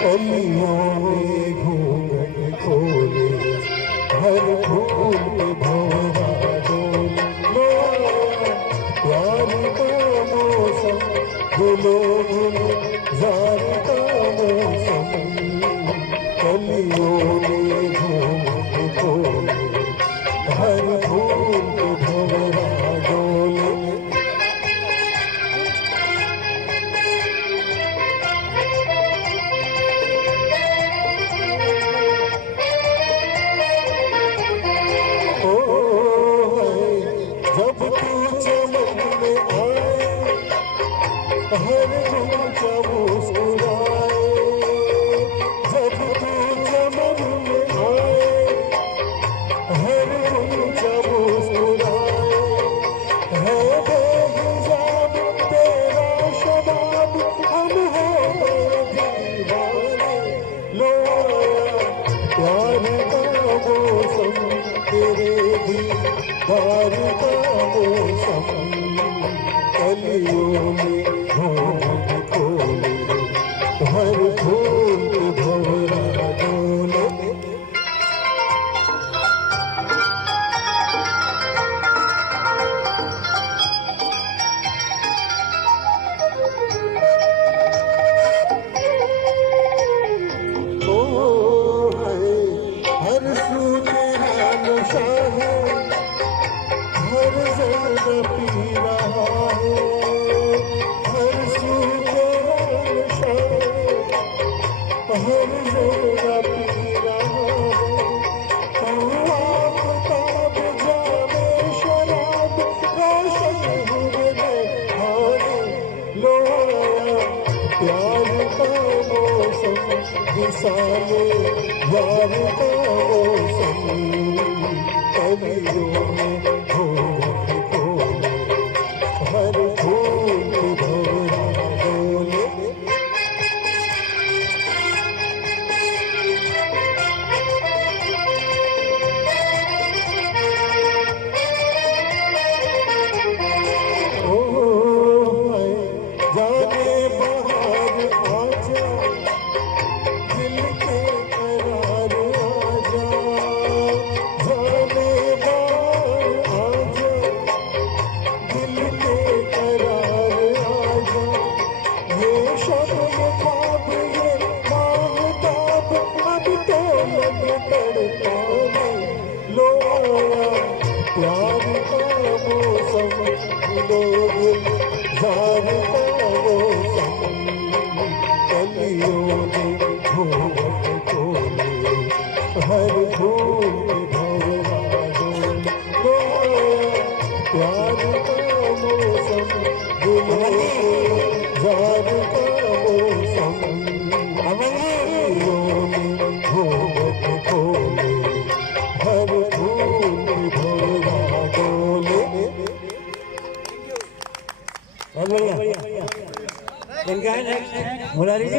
कलियों में घूंघट खोले, हर फूल पे भंवरा डोले। प्यार का मौसम, गुलो गुलजार का मौसम, कलियों में घूंघट खोले, हर फूल पे भंवरा डोले। जब तू चमन में आए, हर गूंजा मुस्कुराए। जब तू चमन में आए, हर गूंजा मुस्कुराए। है बेहिजाब तेरा शबाब, हम हो गए दीवाने। लो आया प्यार का मौसम, तेरे दीदार का मौसम, कलियों में घूंघट खोले, हर फूल पे भंवरा डोले। ओ है हर सू तेरा नशा है, हर जरा पी रहा है। हर सू तेरा नशा है, हर जरा पी रहा है। तू आफताब जामे शराब, रोशन हुए हारे। लो आया प्यार का मौसम, विसाले यार का मौसम, कलियों में घूंघट खोले, हर फूल पे भंवरा डोले। ओ जाने बाहर आजा, दिल के करार आजा। जाने बाहर आजा, दिल के करार आजा। ये शब्द ख्वाब, ये माहताब, अब तो लग तड़पाने। लो आया प्यार का मौसम, गुलो गुलजार का मौसम, कलियों में घूंघट खोले, हर फूल पे भंवरा डोले। लो आया प्यार का मौसम, गुलो गुलजार का मौसम, कलियों में घूंघट खोले, हर फूल पे भंवरा डोले। बहुत बढ़िया। मुरारी जी।